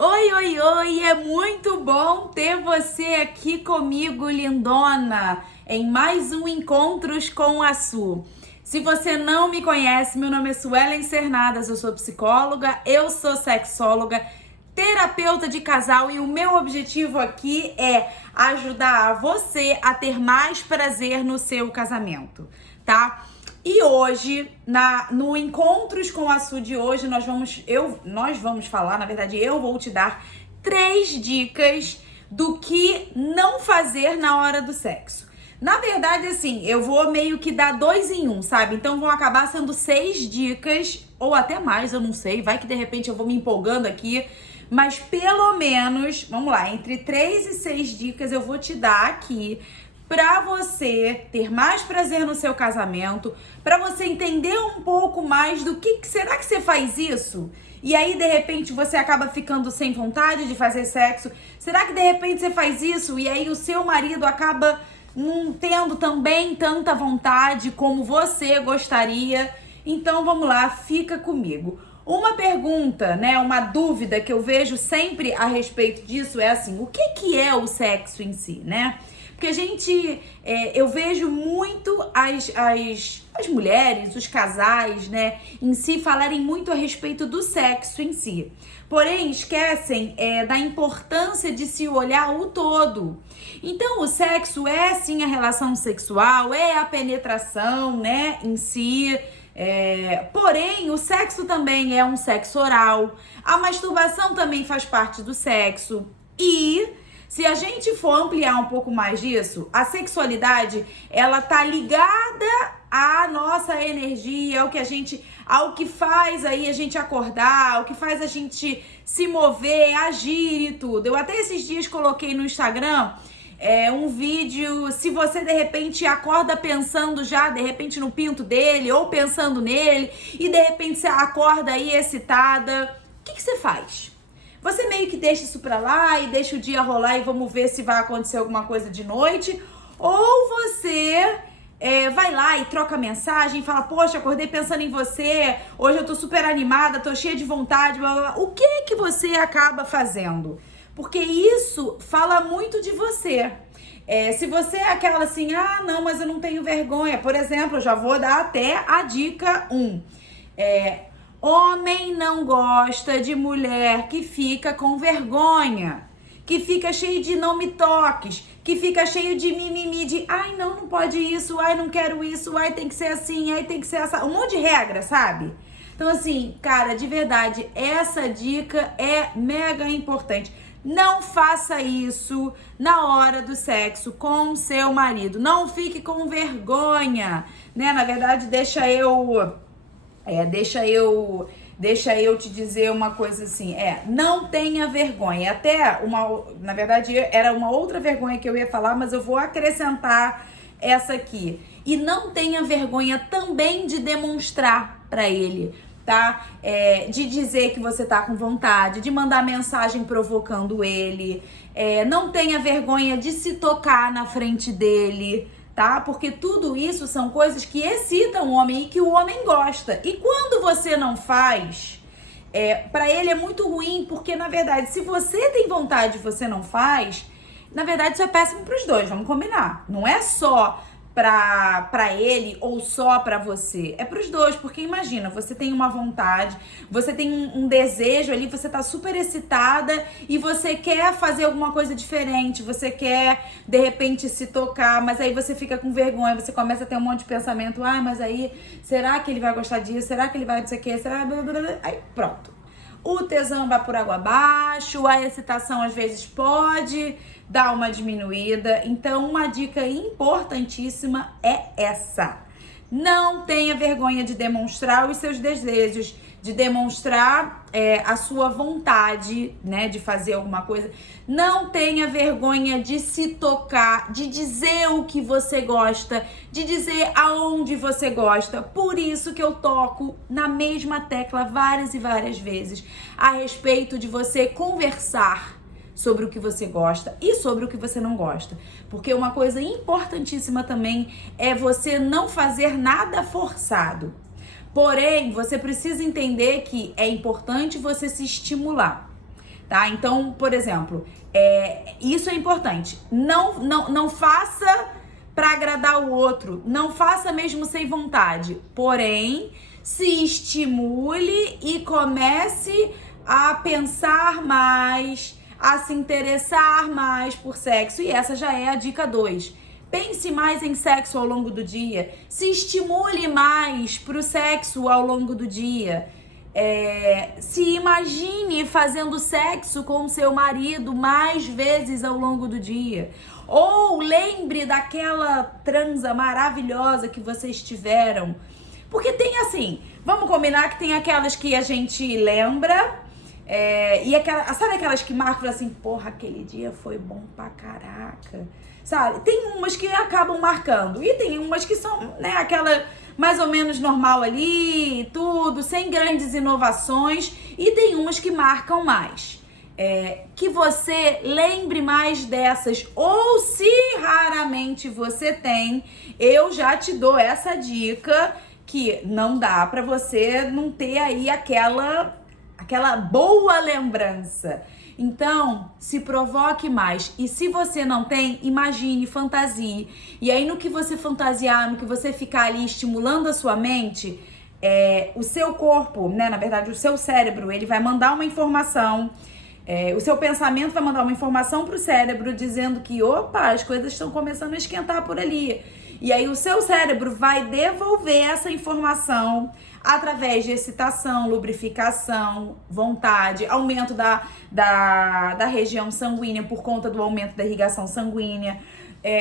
Oi, oi, oi! É muito bom ter você aqui comigo, lindona, em mais um Encontros com a Su. Se você não me conhece, meu nome é Suelen Cernadas, eu sou psicóloga, eu sou sexóloga, terapeuta de casal e o meu objetivo aqui é ajudar você a ter mais prazer no seu casamento, tá? E hoje, no Encontros com a Su de hoje, nós vamos falar, na verdade, eu vou te dar 3 dicas do que não fazer na hora do sexo. Na verdade, assim, eu vou meio que dar 2 em 1, sabe? Então vão acabar sendo 6 dicas, ou até mais, eu não sei. Vai que de repente eu vou me empolgando aqui. Mas pelo menos, vamos lá, entre 3 e 6 dicas eu vou te dar aqui para você ter mais prazer no seu casamento, para você entender um pouco mais do que será que você faz isso? E aí de repente você acaba ficando sem vontade de fazer sexo. Será que de repente você faz isso e aí o seu marido acaba não tendo também tanta vontade como você gostaria? Então vamos lá, fica comigo. Uma pergunta, né, uma dúvida que eu vejo sempre a respeito disso é assim, o que é o sexo em si, né? Porque eu vejo muito as mulheres, os casais, né, em si falarem muito a respeito do sexo em si. Porém, esquecem da importância de se olhar o todo. Então, o sexo é sim a relação sexual, é a penetração, né, em si. Porém, o sexo também é um sexo oral. A masturbação também faz parte do sexo. E se a gente for ampliar um pouco mais disso, a sexualidade, ela tá ligada à nossa energia, ao que faz aí a gente acordar, ao que faz a gente se mover, agir e tudo. Eu até esses dias coloquei no Instagram um vídeo, se você de repente acorda pensando já, de repente no pinto dele, ou pensando nele, e de repente você acorda aí excitada, o que você faz? Você meio que deixa isso pra lá e deixa o dia rolar e vamos ver se vai acontecer alguma coisa de noite? Ou você vai lá e troca mensagem e fala, poxa, acordei pensando em você, hoje eu tô super animada, tô cheia de vontade, blá, blá, blá. O que você acaba fazendo? Porque isso fala muito de você. Se você é aquela assim, não, mas eu não tenho vergonha. Por exemplo, eu já vou dar até a dica 1. Homem não gosta de mulher que fica com vergonha, que fica cheio de não me toques, que fica cheio de mimimi, de ai não pode isso, ai não quero isso, ai tem que ser assim, ai tem que ser essa, um monte de regra, sabe? Então assim, cara, de verdade, essa dica é mega importante. Não faça isso na hora do sexo com seu marido, não fique com vergonha, né? Na verdade, deixa eu te dizer uma coisa assim, não tenha vergonha. Na verdade, era uma outra vergonha que eu ia falar, mas eu vou acrescentar essa aqui. E não tenha vergonha também de demonstrar pra ele, tá? De dizer que você tá com vontade, de mandar mensagem provocando ele. Não tenha vergonha de se tocar na frente dele, tá? Porque tudo isso são coisas que excitam o homem e que o homem gosta. E quando você não faz, pra ele é muito ruim, porque na verdade, se você tem vontade e você não faz, na verdade isso é péssimo pros dois, vamos combinar. Não é só pra ele ou só pra você, é pros dois, porque imagina, você tem uma vontade, você tem um desejo ali, você tá super excitada e você quer fazer alguma coisa diferente, você quer de repente se tocar, mas aí você fica com vergonha, você começa a ter um monte de pensamento, mas aí, será que ele vai gostar disso, será que ele vai não sei o que, será, aí pronto. O tesão vai por água abaixo, a excitação às vezes pode dar uma diminuída. Então, uma dica importantíssima é essa. Não tenha vergonha de demonstrar os seus desejos, de demonstrar a sua vontade, né, de fazer alguma coisa. Não tenha vergonha de se tocar, de dizer o que você gosta, de dizer aonde você gosta. Por isso que eu toco na mesma tecla várias e várias vezes a respeito de você conversar sobre o que você gosta e sobre o que você não gosta. Porque uma coisa importantíssima também é você não fazer nada forçado. Porém, você precisa entender que é importante você se estimular. tá? Então, por exemplo, isso é importante. Não faça para agradar o outro, não faça mesmo sem vontade, porém, se estimule e comece a pensar mais, a se interessar mais por sexo. E essa já é a dica 2. Pense mais em sexo ao longo do dia, se estimule mais pro sexo ao longo do dia. Se imagine fazendo sexo com seu marido mais vezes ao longo do dia. Ou lembre daquela transa maravilhosa que vocês tiveram. Porque tem assim, vamos combinar que tem aquelas que a gente lembra, e sabe aquelas que marcam assim, porra, aquele dia foi bom pra caraca, sabe? Tem umas que acabam marcando, e tem umas que são, né, aquela mais ou menos normal ali, tudo, sem grandes inovações, e tem umas que marcam mais. Que você lembre mais dessas, ou se raramente você tem, eu já te dou essa dica, que não dá pra você não ter aí aquela boa lembrança. Então, se provoque mais. E se você não tem, imagine, fantasie. E aí, no que você fantasiar, no que você ficar ali estimulando a sua mente, o seu corpo, né, na verdade, o seu cérebro, ele vai mandar uma informação. O seu pensamento vai mandar uma informação pro cérebro dizendo que, opa, as coisas estão começando a esquentar por ali. E aí o seu cérebro vai devolver essa informação através de excitação, lubrificação, vontade, aumento da região sanguínea por conta do aumento da irrigação sanguínea.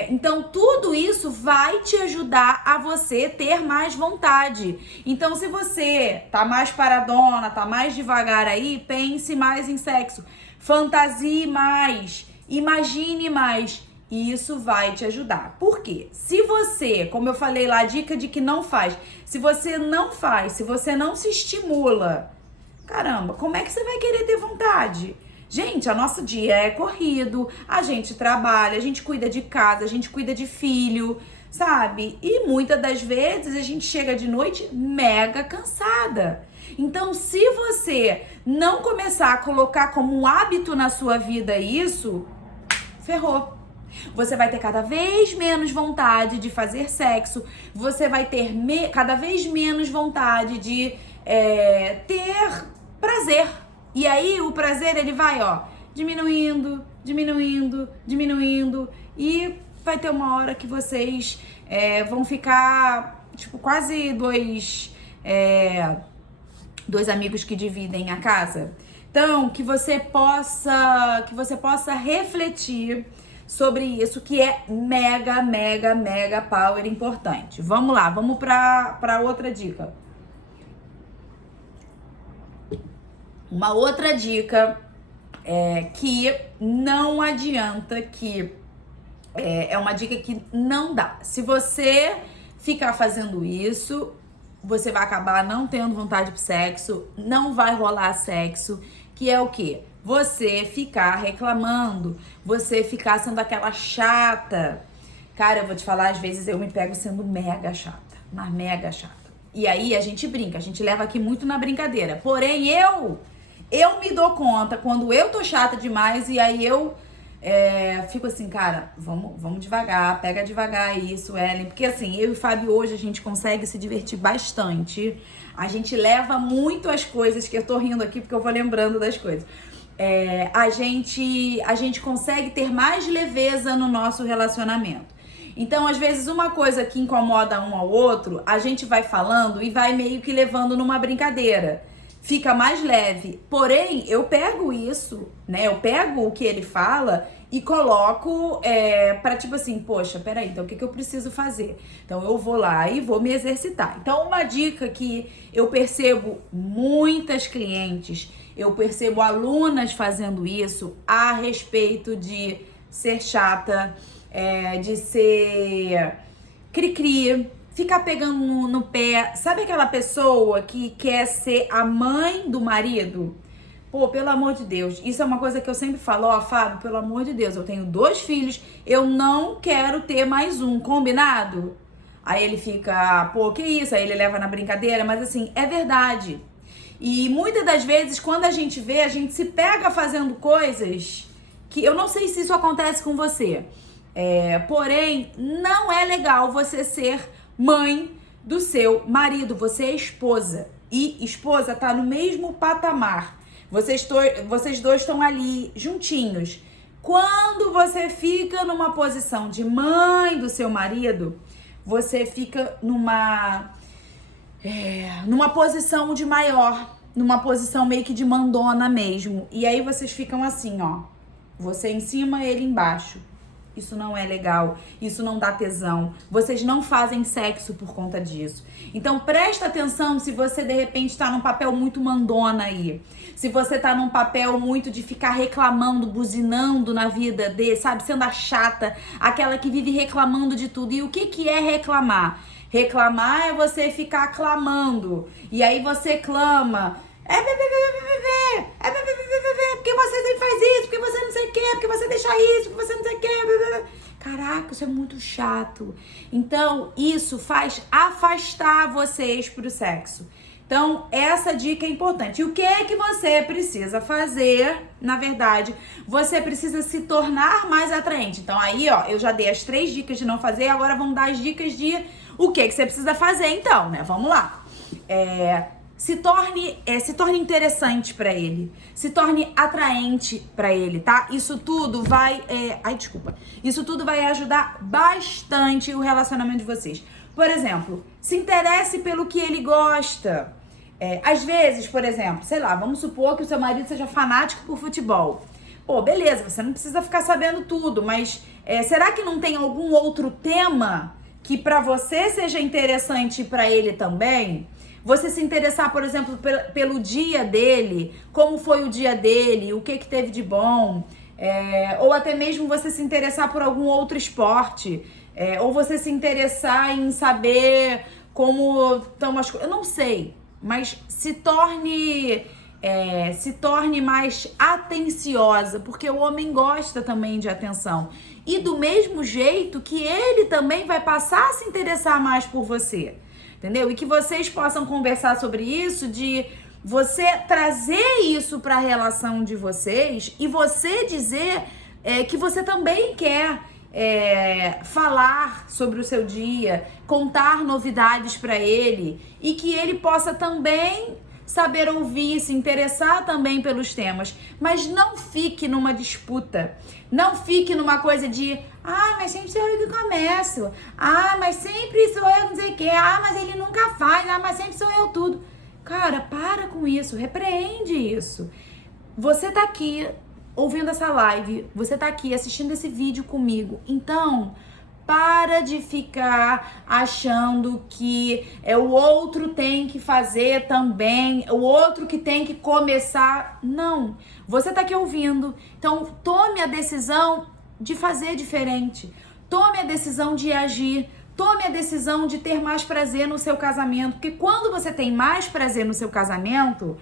Então, tudo isso vai te ajudar a você ter mais vontade. Então, se você tá mais paradona, tá mais devagar aí, pense mais em sexo. Fantasie mais, imagine mais. E isso vai te ajudar. Por quê? Se você, como eu falei lá, a dica de que não faz, se você não faz, se você não se estimula, caramba, como é que você vai querer ter vontade? Gente, a nosso dia é corrido, a gente trabalha, a gente cuida de casa, a gente cuida de filho, sabe? E muitas das vezes a gente chega de noite mega cansada. Então, se você não começar a colocar como um hábito na sua vida isso, ferrou. Você vai ter cada vez menos vontade de fazer sexo, você vai ter cada vez menos vontade de ter prazer. E aí o prazer ele vai, diminuindo, diminuindo, diminuindo, e vai ter uma hora que vocês vão ficar, tipo, quase dois amigos que dividem a casa. Então, que você possa refletir sobre isso, que é mega, mega, mega power importante. Vamos lá, vamos para outra dica. Uma outra dica que não adianta, que é uma dica que não dá. Se você ficar fazendo isso, você vai acabar não tendo vontade pro sexo, não vai rolar sexo, que é o quê? Você ficar reclamando, você ficar sendo aquela chata. Cara, eu vou te falar, às vezes eu me pego sendo mega chata, mas mega chata. E aí a gente brinca, a gente leva aqui muito na brincadeira. Porém, eu me dou conta quando eu tô chata demais, e aí eu fico assim, cara, vamos devagar, pega devagar isso, Ellen. Porque assim, eu e o Fábio hoje a gente consegue se divertir bastante. A gente leva muito as coisas, que eu tô rindo aqui porque eu vou lembrando das coisas. A gente consegue ter mais leveza no nosso relacionamento. Então, às vezes, uma coisa que incomoda um ao outro, a gente vai falando e vai meio que levando numa brincadeira. Fica mais leve. Porém, eu pego isso, né? Eu pego o que ele fala e coloco pra tipo assim, poxa, peraí, então o que eu preciso fazer? Então eu vou lá e vou me exercitar. Então, uma dica que eu percebo muitas clientes, eu percebo alunas fazendo isso a respeito de ser chata, de ser cri-cri, ficar pegando no pé. Sabe aquela pessoa que quer ser a mãe do marido? Pô, pelo amor de Deus, isso é uma coisa que eu sempre falo, Fábio, pelo amor de Deus, eu tenho 2 filhos, eu não quero ter mais um, combinado? Aí ele fica, pô, que isso? Aí ele leva na brincadeira, mas assim, é verdade. E muitas das vezes, quando a gente vê, a gente se pega fazendo coisas que eu não sei se isso acontece com você. Porém, não é legal você ser mãe do seu marido. Você é esposa. E esposa tá no mesmo patamar. Vocês dois estão ali juntinhos. Quando você fica numa posição de mãe do seu marido, você fica numa posição de maior, numa posição meio que de mandona mesmo. E aí vocês ficam assim, ó. Você em cima, ele embaixo. Isso não é legal, isso não dá tesão. Vocês não fazem sexo por conta disso. Então presta atenção se você de repente tá num papel muito mandona aí. Se você tá num papel muito de ficar reclamando, buzinando na vida dele, sabe? Sendo a chata, aquela que vive reclamando de tudo. E o que é reclamar? Reclamar é você ficar clamando. E aí você clama. Porque você sempre faz isso, porque você não sei o que, porque você deixa isso, porque você não sei o que. Caraca, isso é muito chato. Então, isso faz afastar vocês pro sexo. Então, essa dica é importante. E o que é que você precisa fazer? Na verdade, você precisa se tornar mais atraente. Então, aí, ó, eu já dei as 3 dicas de não fazer, agora vamos dar as dicas de o que você precisa fazer, então, né? Vamos lá. Se torne interessante pra ele, se torne atraente pra ele, tá? Isso tudo vai, isso tudo vai ajudar bastante o relacionamento de vocês. Por exemplo, se interesse pelo que ele gosta. Às vezes, por exemplo, sei lá, vamos supor que o seu marido seja fanático por futebol. Pô, beleza, você não precisa ficar sabendo tudo, mas será que não tem algum outro tema que pra você seja interessante pra ele também? Você se interessar, por exemplo, pelo dia dele, como foi o dia dele, o que teve de bom, ou até mesmo você se interessar por algum outro esporte, ou você se interessar em saber como estão as coisas, eu não sei, mas se torne mais atenciosa, porque o homem gosta também de atenção. E do mesmo jeito que ele também vai passar a se interessar mais por você. Entendeu? E que vocês possam conversar sobre isso, de você trazer isso para a relação de vocês e você dizer que você também quer falar sobre o seu dia, contar novidades para ele e que ele possa também saber ouvir, se interessar também pelos temas, mas não fique numa disputa, não fique numa coisa de mas sempre sou eu que começo, mas sempre sou eu não sei o que, mas ele nunca faz, mas sempre sou eu tudo. Cara, para com isso, repreende isso. Você tá aqui ouvindo essa live, você tá aqui assistindo esse vídeo comigo, então para de ficar achando que o outro tem que fazer também, o outro que tem que começar. Não, você tá aqui ouvindo, então tome a decisão de fazer diferente, tome a decisão de agir, tome a decisão de ter mais prazer no seu casamento, porque quando você tem mais prazer no seu casamento,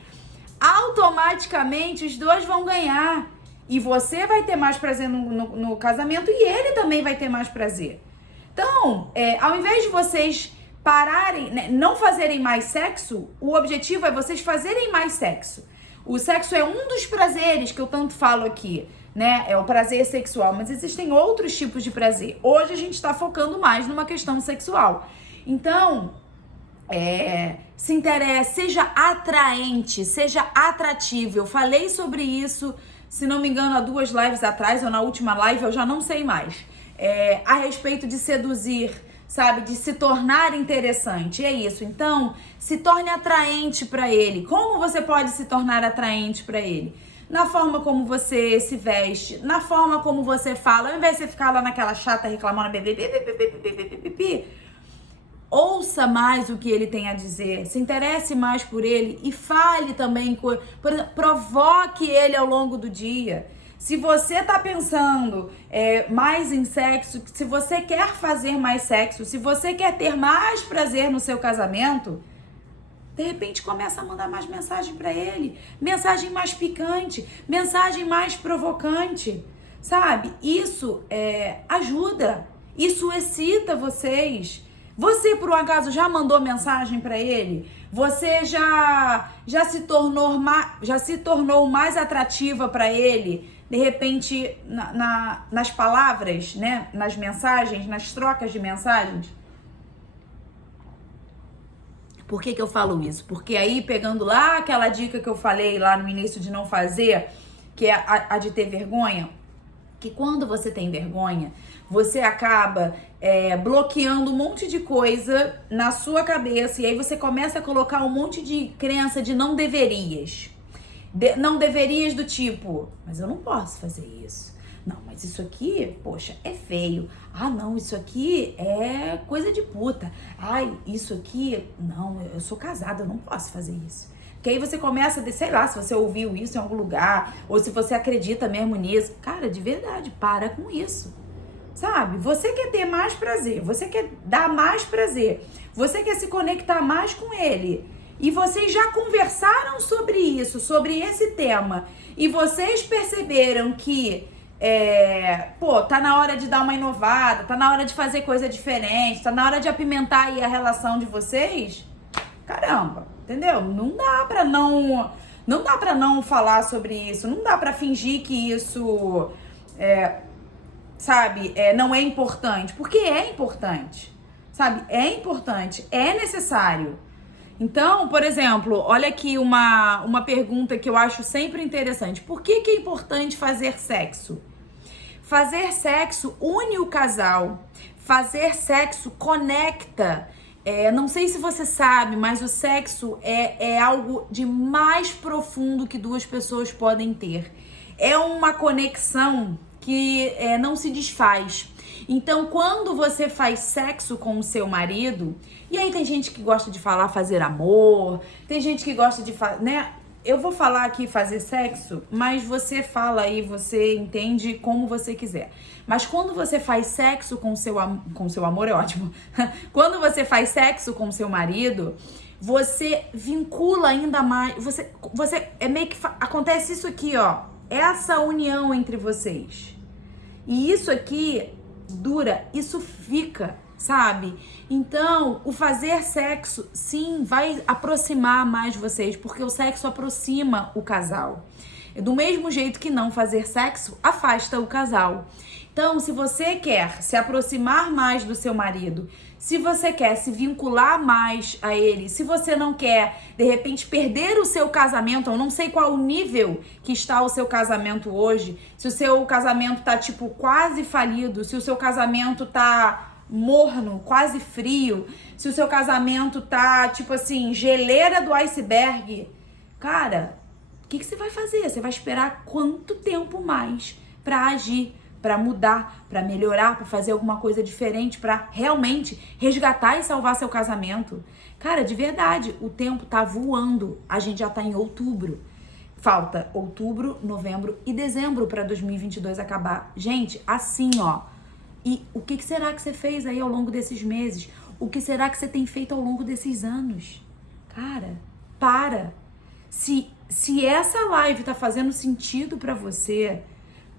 automaticamente os dois vão ganhar. E você vai ter mais prazer no casamento e ele também vai ter mais prazer. Então, ao invés de vocês pararem, né, não fazerem mais sexo, o objetivo é vocês fazerem mais sexo. O sexo é um dos prazeres que eu tanto falo aqui, né? É o prazer sexual, mas existem outros tipos de prazer. Hoje a gente tá focando mais numa questão sexual. Então, se interesse, seja atraente, seja atrativo. Eu falei sobre isso, se não me engano, há 2 lives atrás, ou na última live, eu já não sei mais. A respeito de seduzir, sabe? De se tornar interessante. É isso. Então, se torne atraente para ele. Como você pode se tornar atraente para ele? Na forma como você se veste, na forma como você fala. Ao invés de você ficar lá naquela chata reclamando, ouça mais o que ele tem a dizer, se interesse mais por ele e fale também, por exemplo, provoque ele ao longo do dia. Se você tá pensando mais em sexo, se você quer fazer mais sexo, se você quer ter mais prazer no seu casamento, de repente começa a mandar mais mensagem para ele, mensagem mais picante, mensagem mais provocante, sabe? Isso ajuda, isso excita vocês. Você, por um acaso, já mandou mensagem pra ele? Você já se tornou mais atrativa para ele, de repente, nas palavras, né? Nas mensagens, nas trocas de mensagens? Por que eu falo isso? Porque aí, pegando lá aquela dica que eu falei lá no início de não fazer, que é a de ter vergonha, que quando você tem vergonha, você acaba bloqueando um monte de coisa na sua cabeça e aí você começa a colocar um monte de crença de não deverias. Não deverias do tipo, mas eu não posso fazer isso. Não, mas isso aqui, poxa, é feio. Ah, não, isso aqui é coisa de puta. Ai, isso aqui, não, eu sou casada, eu não posso fazer isso. Porque aí você começa a, sei lá, se você ouviu isso em algum lugar, ou se você acredita mesmo nisso. Cara, de verdade, para com isso. Sabe? Você quer ter mais prazer, você quer dar mais prazer, você quer se conectar mais com ele. E vocês já conversaram sobre isso, sobre esse tema. E vocês perceberam que, tá na hora de dar uma inovada, tá na hora de fazer coisa diferente, tá na hora de apimentar aí a relação de vocês. Caramba, entendeu? Não dá pra não falar sobre isso, não dá pra fingir que isso, não é importante, porque é importante, sabe? É importante, é necessário. Então, por exemplo, olha aqui uma pergunta que eu acho sempre interessante. Por que é importante fazer sexo? Fazer sexo une o casal. Fazer sexo conecta. Não sei se você sabe, mas o sexo é algo de mais profundo que duas pessoas podem ter. É uma conexão que não se desfaz. Então, quando você faz sexo com o seu marido, e aí tem gente que gosta de falar fazer amor, tem gente que gosta de né? Eu vou falar aqui fazer sexo, mas você fala aí, você entende como você quiser. Mas quando você faz sexo com seu amor, é ótimo. Quando você faz sexo com seu marido, você vincula ainda mais, você é meio que acontece isso aqui, ó, essa união entre vocês. E isso aqui dura, isso fica, sabe? Então, o fazer sexo, sim, vai aproximar mais vocês, porque o sexo aproxima o casal. Do mesmo jeito que não fazer sexo afasta o casal. Então, se você quer se aproximar mais do seu marido, se você quer se vincular mais a ele, se você não quer, de repente, perder o seu casamento, eu não sei qual o nível que está o seu casamento hoje, se o seu casamento tá, tipo, quase falido, se o seu casamento tá morno, quase frio, se o seu casamento tá, tipo assim, geleira do iceberg, cara, o que você vai fazer? Você vai esperar quanto tempo mais pra agir, pra mudar, pra melhorar, pra fazer alguma coisa diferente, pra realmente resgatar e salvar seu casamento? Cara, de verdade, o tempo tá voando. A gente já tá em outubro. Falta outubro, novembro e dezembro pra 2022 acabar. Gente, assim, ó. E o que será que você fez aí ao longo desses meses? O que será que você tem feito ao longo desses anos? Cara, para. Se essa live tá fazendo sentido pra você,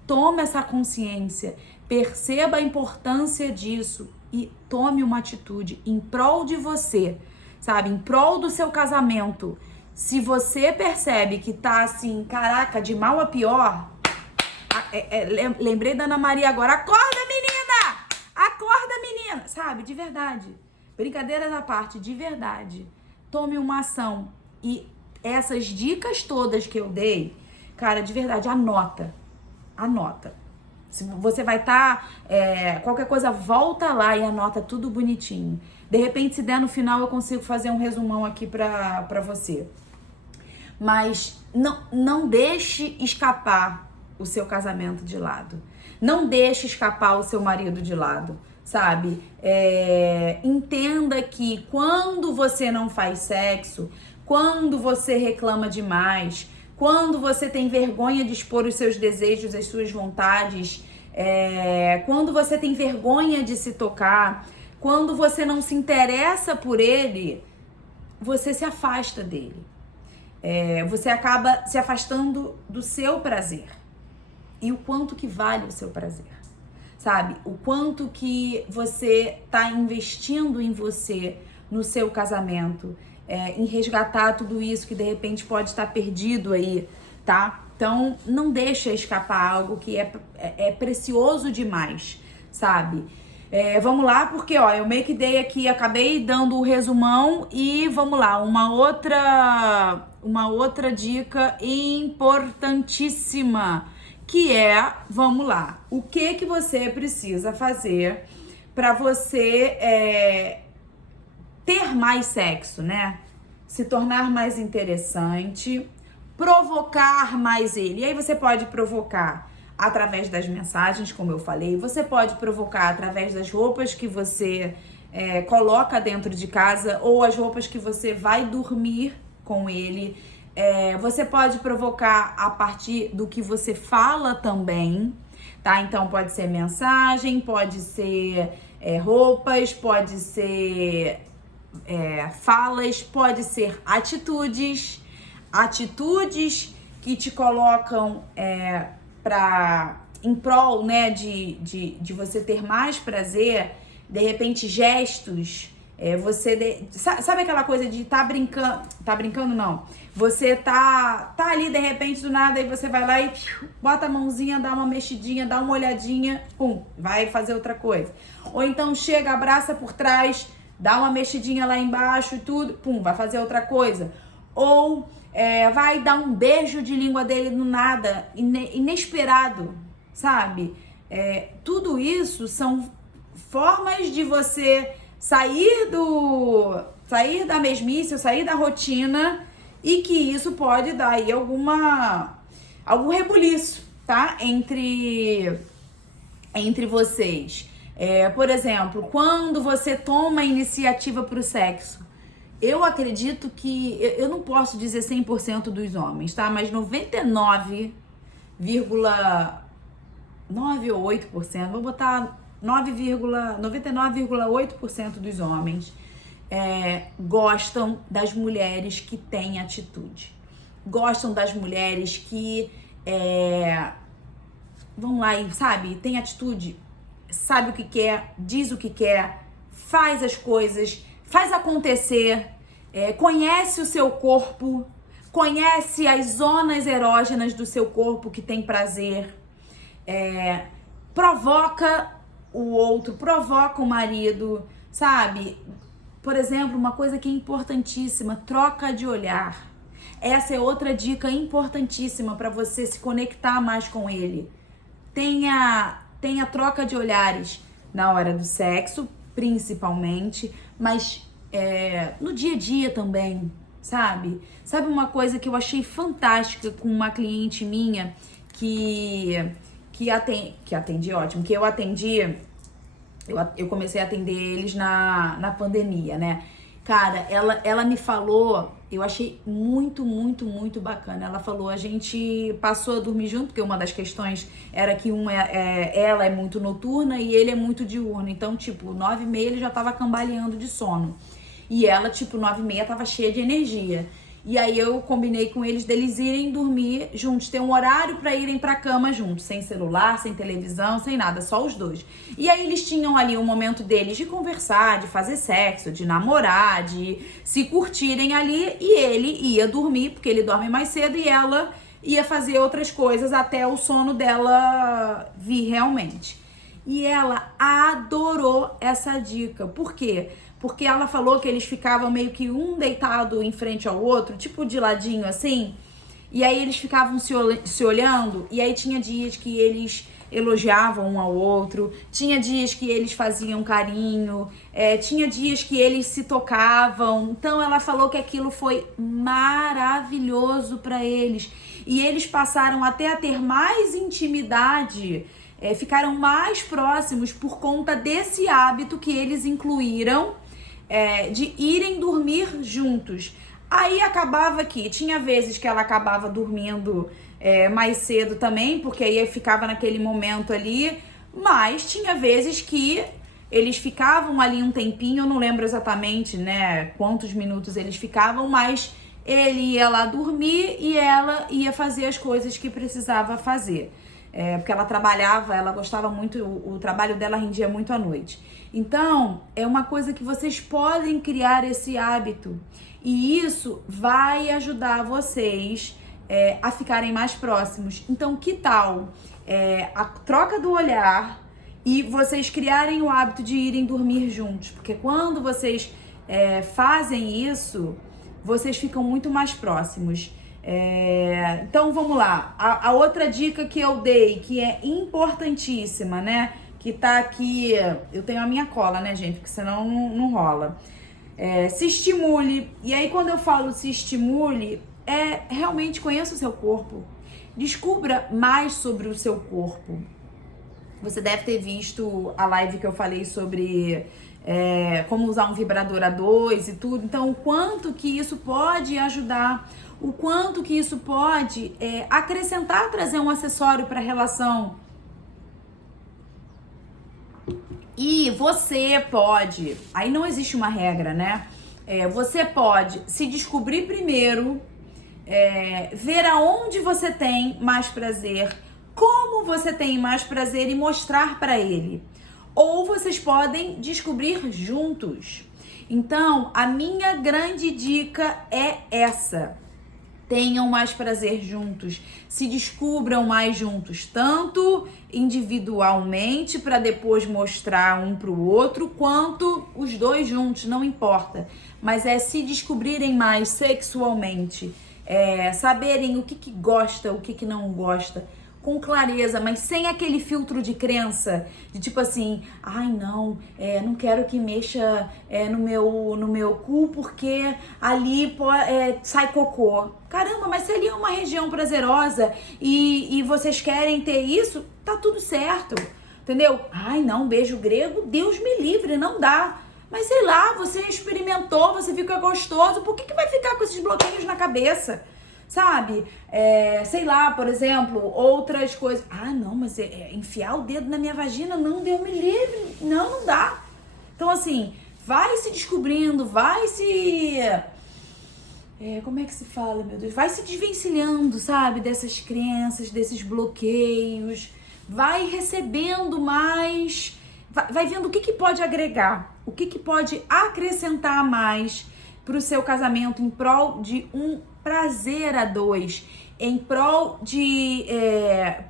toma essa consciência, perceba a importância disso e tome uma atitude em prol de você, sabe? Em prol do seu casamento. Se você percebe que tá assim, caraca, de mal a pior, lembrei da Ana Maria agora, acorda, menina! Acorda, menina! Sabe, de verdade. Brincadeiras à parte, de verdade. Tome uma ação. E essas dicas todas que eu dei, cara, de verdade, anota. Se você vai estar, qualquer coisa, volta lá e anota tudo bonitinho. De repente, se der no final, eu consigo fazer um resumão aqui pra você. Mas não deixe escapar o seu casamento de lado. Não deixe escapar o seu marido de lado, sabe? Entenda que quando você não faz sexo, quando você reclama demais, quando você tem vergonha de expor os seus desejos, as suas vontades, quando você tem vergonha de se tocar, quando você não se interessa por ele, você se afasta dele. Você acaba se afastando do seu prazer. E o quanto que vale o seu prazer, sabe? O quanto que você tá investindo em você, no seu casamento. em resgatar tudo isso que de repente pode estar perdido aí, tá? Então, não deixa escapar algo que é precioso demais, sabe? Vamos lá, porque ó, eu meio que dei aqui, acabei dando o resumão e vamos lá, uma outra dica importantíssima, que vamos lá, o que você precisa fazer para você ter mais sexo, né? Se tornar mais interessante, provocar mais ele. E aí você pode provocar através das mensagens, como eu falei, você pode provocar através das roupas que você coloca dentro de casa ou as roupas que você vai dormir com ele. Você pode provocar a partir do que você fala também, tá? Então pode ser mensagem, pode ser roupas, pode ser falas, pode ser atitudes que te colocam em prol, né, de você ter mais prazer, de repente gestos, sabe aquela coisa de tá brincando não, você tá ali de repente do nada e você vai lá e bota a mãozinha, dá uma mexidinha, dá uma olhadinha, pum, vai fazer outra coisa. Ou então chega, abraça por trás, dá uma mexidinha lá embaixo e tudo, pum, vai fazer outra coisa. Ou vai dar um beijo de língua dele do nada, inesperado, sabe? Tudo isso são formas de você sair da mesmice, sair da rotina, e que isso pode dar aí algum rebuliço, tá? Entre vocês. Por exemplo, quando você toma a iniciativa para o sexo, eu acredito que, eu não posso dizer 100% dos homens, tá? Mas 99,9 ou 8%, vou botar 99,8% dos homens gostam das mulheres que têm atitude. Gostam das mulheres que vão lá e, sabe, tem atitude, sabe o que quer, diz o que quer, faz as coisas, faz acontecer, conhece o seu corpo, conhece as zonas erógenas do seu corpo que tem prazer, provoca o outro, provoca o marido, sabe? Por exemplo, uma coisa que é importantíssima, troca de olhar. Essa é outra dica importantíssima para você se conectar mais com ele. Tenha troca de olhares na hora do sexo, principalmente, mas no dia a dia também, sabe? Sabe uma coisa que eu achei fantástica com uma cliente minha que atendi, ótimo, que eu atendi, eu comecei a atender eles na pandemia, né? Cara, ela me falou, eu achei muito, muito, muito bacana. Ela falou, a gente passou a dormir junto, porque uma das questões era que ela é muito noturna e ele é muito diurno. Então, tipo, 9h30 ele já tava cambaleando de sono. E ela, tipo, 9h30 tava cheia de energia. E aí eu combinei com eles deles irem dormir juntos, ter um horário pra irem pra cama juntos, sem celular, sem televisão, sem nada, só os dois. E aí eles tinham ali um momento deles de conversar, de fazer sexo, de namorar, de se curtirem ali, e ele ia dormir, porque ele dorme mais cedo, e ela ia fazer outras coisas até o sono dela vir realmente. E ela adorou essa dica. Por quê? Porque ela falou que eles ficavam meio que um deitado em frente ao outro, tipo de ladinho assim, e aí eles ficavam se olhando, e aí tinha dias que eles elogiavam um ao outro, tinha dias que eles faziam carinho, tinha dias que eles se tocavam. Então ela falou que aquilo foi maravilhoso para eles, e eles passaram até a ter mais intimidade, ficaram mais próximos por conta desse hábito que eles incluíram, de irem dormir juntos. Aí acabava que tinha vezes que ela acabava dormindo mais cedo também, porque aí ficava naquele momento ali, mas tinha vezes que eles ficavam ali um tempinho, eu não lembro exatamente, né, quantos minutos eles ficavam, mas ele ia lá dormir e ela ia fazer as coisas que precisava fazer. Porque ela trabalhava, ela gostava muito, o trabalho dela rendia muito à noite. Então, é uma coisa que vocês podem criar esse hábito. E isso vai ajudar vocês a ficarem mais próximos. Então, que tal a troca do olhar e vocês criarem o hábito de irem dormir juntos? Porque quando vocês fazem isso, vocês ficam muito mais próximos. Então, vamos lá. A outra dica que eu dei, que é importantíssima, né? Que tá aqui... Eu tenho a minha cola, né, gente? Porque senão não rola. Se estimule. E aí, quando eu falo se estimule, realmente conheça o seu corpo. Descubra mais sobre o seu corpo. Você deve ter visto a live que eu falei sobre como usar um vibrador a 2 e tudo. Então, o quanto que isso pode ajudar, o quanto que isso pode acrescentar, trazer um acessório para a relação. E você pode, aí não existe uma regra, né? Você pode se descobrir primeiro, ver aonde você tem mais prazer, como você tem mais prazer e mostrar para ele. Ou vocês podem descobrir juntos. Então, a minha grande dica é essa. Tenham mais prazer juntos, se descubram mais juntos, tanto individualmente para depois mostrar um para o outro, quanto os dois juntos, não importa. Mas se descobrirem mais sexualmente, saberem o que gosta, o que não gosta, com clareza, mas sem aquele filtro de crença, de tipo assim, ai não, não quero que mexa no meu cu porque ali sai cocô. Caramba, mas se ali é uma região prazerosa e vocês querem ter isso, tá tudo certo, entendeu? Ai não, beijo grego, Deus me livre, não dá. Mas sei lá, você experimentou, você fica gostoso, por que vai ficar com esses bloqueios na cabeça? Sabe? Sei lá, por exemplo, outras coisas. Ah, não, mas enfiar o dedo na minha vagina, não, Deus me livre. Não dá. Então, assim, vai se descobrindo, vai se... como é que se fala, meu Deus? Vai se desvencilhando, sabe? Dessas crenças, desses bloqueios. Vai recebendo mais... Vai vendo o que pode agregar, o que pode acrescentar mais pro seu casamento em prol de um prazer a 2, em prol de...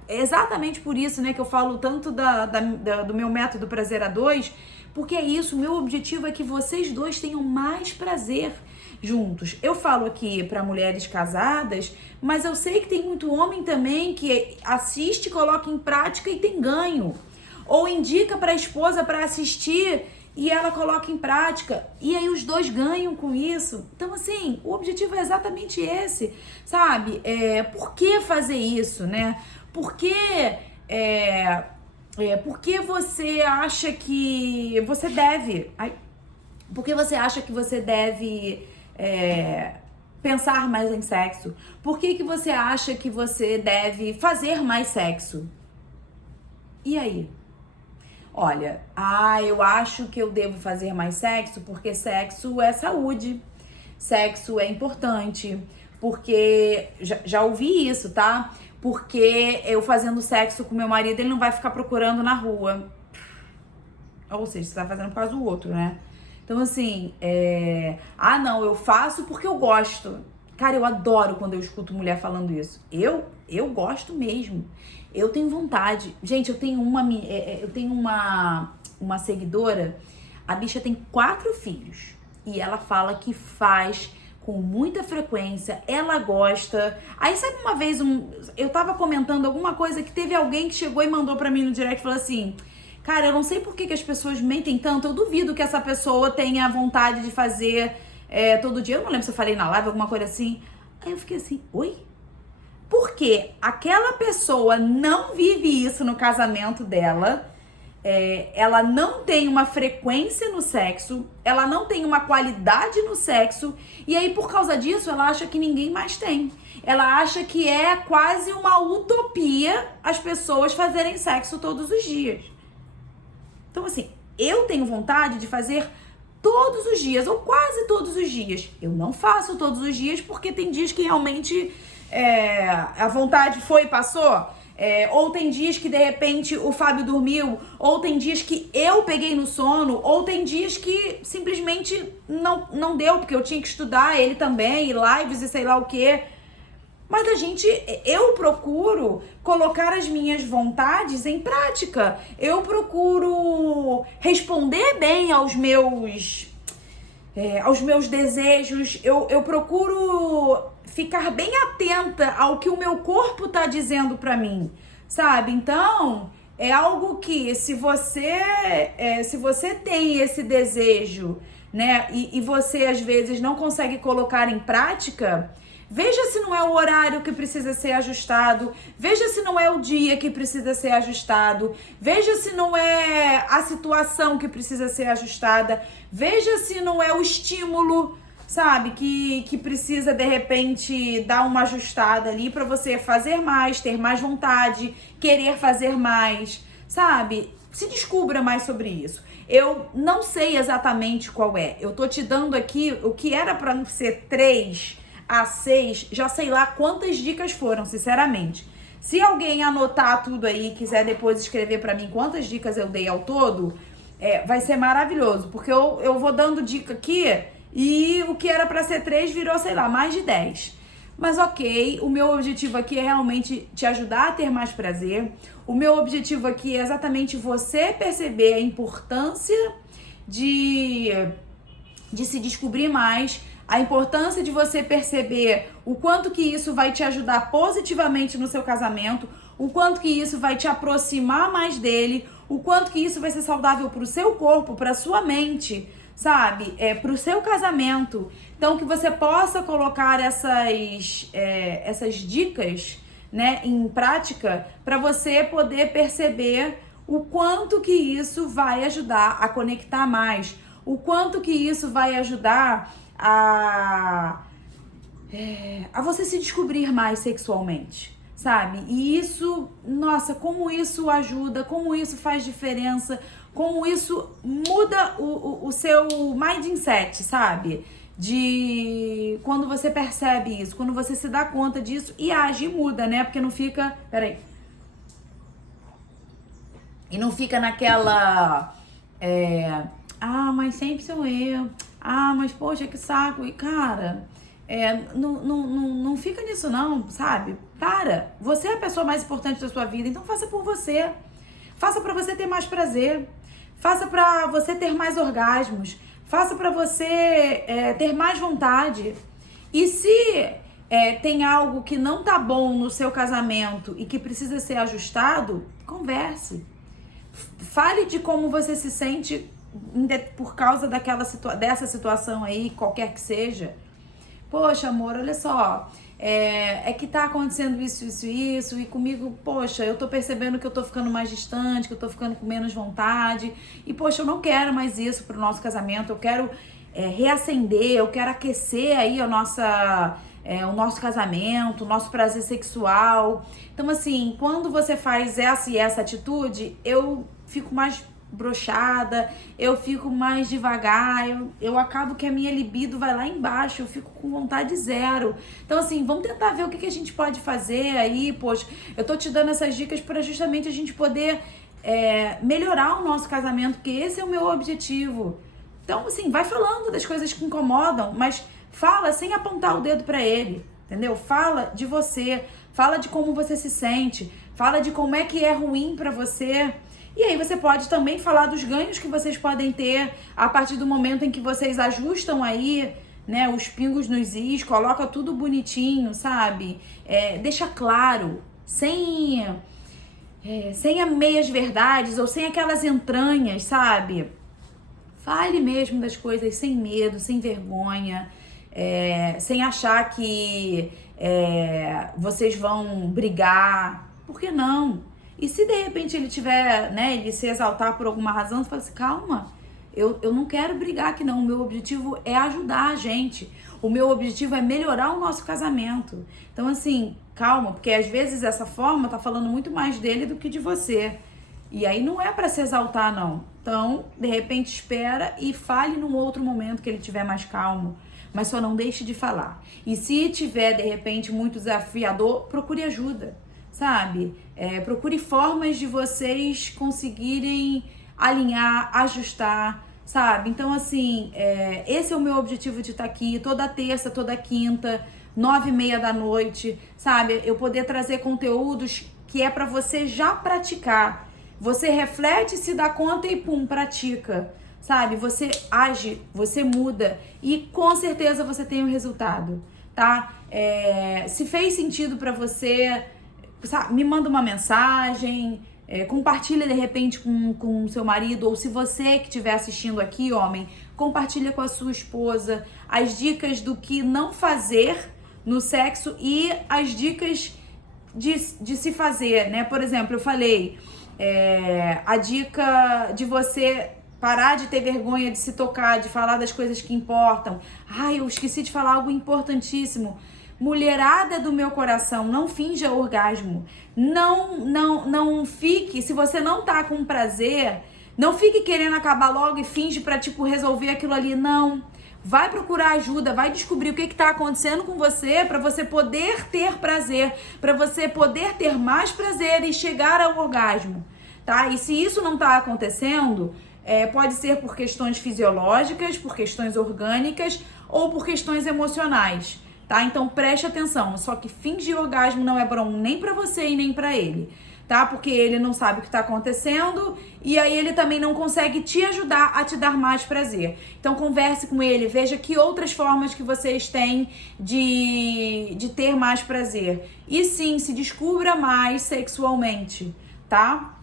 exatamente por isso, né, que eu falo tanto do meu método prazer a 2, porque é isso, o meu objetivo é que vocês dois tenham mais prazer juntos. Eu falo aqui para mulheres casadas, mas eu sei que tem muito homem também que assiste, coloca em prática e tem ganho. Ou indica para a esposa para assistir e ela coloca em prática, e aí os dois ganham com isso. Então, assim, o objetivo é exatamente esse, sabe? Por que fazer isso, né? Por que você acha que você deve... por que você acha que você deve pensar mais em sexo? Por que você acha que você deve fazer mais sexo? E aí? Olha, eu acho que eu devo fazer mais sexo porque sexo é saúde, sexo é importante, porque já ouvi isso, tá? Porque eu fazendo sexo com meu marido, ele não vai ficar procurando na rua. Ou seja, você tá fazendo por causa do outro, né? Então, assim, não, eu faço porque eu gosto. Cara, eu adoro quando eu escuto mulher falando isso. Eu gosto mesmo. Eu tenho vontade. Gente, eu tenho uma seguidora, a bicha tem 4 filhos. E ela fala que faz com muita frequência, ela gosta. Aí, sabe uma vez, eu tava comentando alguma coisa que teve alguém que chegou e mandou pra mim no direct e falou assim... Cara, eu não sei por que as pessoas mentem tanto. Eu duvido que essa pessoa tenha vontade de fazer todo dia. Eu não lembro se eu falei na live, alguma coisa assim. Aí eu fiquei assim, oi? Porque aquela pessoa não vive isso no casamento dela. Ela não tem uma frequência no sexo. Ela não tem uma qualidade no sexo. E aí, por causa disso, ela acha que ninguém mais tem. Ela acha que é quase uma utopia as pessoas fazerem sexo todos os dias. Então, assim, eu tenho vontade de fazer todos os dias, ou quase todos os dias. Eu não faço todos os dias, porque tem dias que realmente a vontade foi e passou. Ou tem dias que de repente o Fábio dormiu, ou tem dias que eu peguei no sono, ou tem dias que simplesmente não deu, porque eu tinha que estudar, ele também, e lives e sei lá o quê. Mas eu procuro colocar as minhas vontades em prática. Eu procuro responder bem aos meus desejos. Eu procuro ficar bem atenta ao que o meu corpo tá dizendo pra mim, sabe? Então, é algo que se você tem esse desejo, né, e você às vezes não consegue colocar em prática, veja se não é o horário que precisa ser ajustado, veja se não é o dia que precisa ser ajustado, veja se não é a situação que precisa ser ajustada, veja se não é o estímulo, sabe, que precisa de repente dar uma ajustada ali para você fazer mais, ter mais vontade, querer fazer mais, sabe? Se descubra mais sobre isso. Eu não sei exatamente qual é. Eu tô te dando aqui o que era para ser 3 a 6, já sei lá quantas dicas foram, sinceramente. Se alguém anotar tudo aí e quiser depois escrever pra mim quantas dicas eu dei ao todo, vai ser maravilhoso, porque eu vou dando dica aqui e o que era pra ser 3 virou, sei lá, mais de 10. Mas ok, o meu objetivo aqui é realmente te ajudar a ter mais prazer. O meu objetivo aqui é exatamente você perceber a importância de se descobrir mais, a importância de você perceber o quanto que isso vai te ajudar positivamente no seu casamento, o quanto que isso vai te aproximar mais dele, o quanto que isso vai ser saudável pro seu corpo, pra sua mente, sabe? Pro seu casamento. Então, que você possa colocar essas dicas, né, em prática, para você poder perceber o quanto que isso vai ajudar a conectar mais, o quanto que isso vai ajudar a você se descobrir mais sexualmente, sabe? E isso, nossa, como isso ajuda, como isso faz diferença, como isso muda o seu mindset, sabe? De quando você percebe isso, quando você se dá conta disso e age e muda, né? Porque não fica, peraí, e não fica naquela mas sempre sou eu. Mas poxa, que saco. E cara, não fica nisso não, sabe? Para. Você é a pessoa mais importante da sua vida, então faça por você. Faça pra você ter mais prazer. Faça pra você ter mais orgasmos. Faça pra você ter mais vontade. E se tem algo que não tá bom no seu casamento e que precisa ser ajustado, converse. Fale de como você se sente por causa dessa situação aí, qualquer que seja. Poxa, amor, olha só, que tá acontecendo isso, e comigo, poxa, eu tô percebendo que eu tô ficando mais distante, que eu tô ficando com menos vontade, e poxa, eu não quero mais isso pro nosso casamento, eu quero reacender, eu quero aquecer aí o nosso casamento, o nosso prazer sexual. Então, assim, quando você faz essa atitude, eu fico mais broxada, eu fico mais devagar, eu acabo que a minha libido vai lá embaixo, eu fico com vontade zero. Então, assim, vamos tentar ver o que a gente pode fazer aí, poxa, eu tô te dando essas dicas para justamente a gente poder melhorar o nosso casamento, porque esse é o meu objetivo. Então, assim, vai falando das coisas que incomodam, mas fala sem apontar o dedo pra ele, entendeu? Fala de você, fala de como você se sente, fala de como é que é ruim pra você. E aí você pode também falar dos ganhos que vocês podem ter a partir do momento em que vocês ajustam aí, né, os pingos nos is, coloca tudo bonitinho, sabe? Deixa claro, sem meias verdades ou sem aquelas entranhas, sabe? Fale mesmo das coisas sem medo, sem vergonha, sem achar que vocês vão brigar. Por que não? E se de repente ele tiver, né, ele se exaltar por alguma razão, você fala assim, calma, eu não quero brigar aqui não, o meu objetivo é ajudar a gente, o meu objetivo é melhorar o nosso casamento. Então assim, calma, porque às vezes essa forma tá falando muito mais dele do que de você. E aí não é pra se exaltar não. Então, de repente espera e fale num outro momento que ele estiver mais calmo, mas só não deixe de falar. E se tiver de repente muito desafiador, procure ajuda, sabe? Procure formas de vocês conseguirem alinhar, ajustar, sabe? Então, assim, esse é o meu objetivo de estar aqui toda terça, toda quinta, 9h30 da noite, sabe? Eu poder trazer conteúdos que é para você já praticar. Você reflete, se dá conta e pum, pratica, sabe? Você age, você muda e com certeza você tem um resultado, tá? Se fez sentido para você, sabe, me manda uma mensagem, compartilha de repente com o seu marido, ou se você que estiver assistindo aqui, homem, compartilha com a sua esposa as dicas do que não fazer no sexo e as dicas de se fazer, né? Por exemplo, eu falei a dica de você parar de ter vergonha de se tocar, de falar das coisas que importam. Ai, eu esqueci de falar algo importantíssimo. Mulherada do meu coração, não finja orgasmo. Não fique, se você não tá com prazer, não fique querendo acabar logo e finge pra, tipo, resolver aquilo ali. Não. Vai procurar ajuda, vai descobrir o que tá acontecendo com você pra você poder ter prazer, pra você poder ter mais prazer e chegar ao orgasmo, tá? E se isso não tá acontecendo, pode ser por questões fisiológicas, por questões orgânicas ou por questões emocionais. Tá? Então preste atenção, só que fingir orgasmo não é bom nem pra você e nem pra ele, tá? Porque ele não sabe o que tá acontecendo e aí ele também não consegue te ajudar a te dar mais prazer. Então converse com ele, veja que outras formas que vocês têm de ter mais prazer. E sim, se descubra mais sexualmente, tá?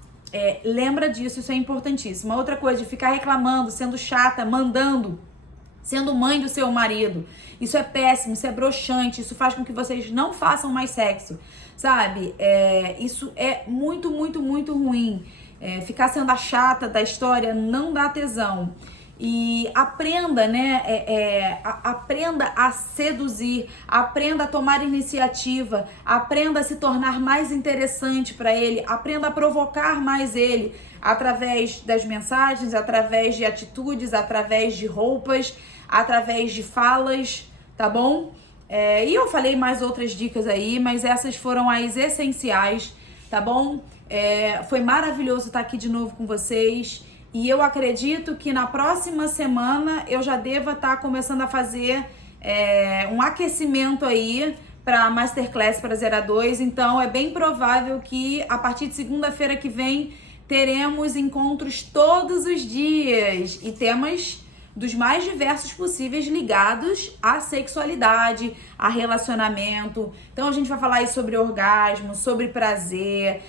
Lembra disso, isso é importantíssimo. Outra coisa, de ficar reclamando, sendo chata, mandando, sendo mãe do seu marido. Isso é péssimo, isso é broxante, isso faz com que vocês não façam mais sexo, sabe? Isso é muito, muito, muito ruim. Ficar sendo a chata da história não dá tesão. E aprenda, né? Aprenda a seduzir, aprenda a tomar iniciativa, aprenda a se tornar mais interessante para ele, aprenda a provocar mais ele através das mensagens, através de atitudes, através de roupas, através de falas, tá bom? E eu falei mais outras dicas aí, mas essas foram as essenciais, tá bom? Foi maravilhoso estar aqui de novo com vocês. E eu acredito que na próxima semana eu já deva estar começando a fazer um aquecimento aí para Masterclass para 02. Então é bem provável que a partir de segunda-feira que vem teremos encontros todos os dias e temas dos mais diversos possíveis ligados à sexualidade, a relacionamento. Então a gente vai falar aí sobre orgasmo, sobre prazer,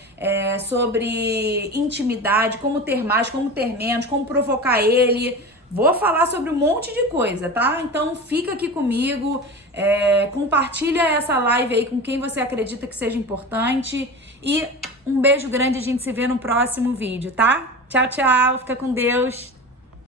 sobre intimidade, como ter mais, como ter menos, como provocar ele. Vou falar sobre um monte de coisa, tá? Então fica aqui comigo, compartilha essa live aí com quem você acredita que seja importante e um beijo grande, a gente se vê no próximo vídeo, tá? Tchau, tchau, fica com Deus.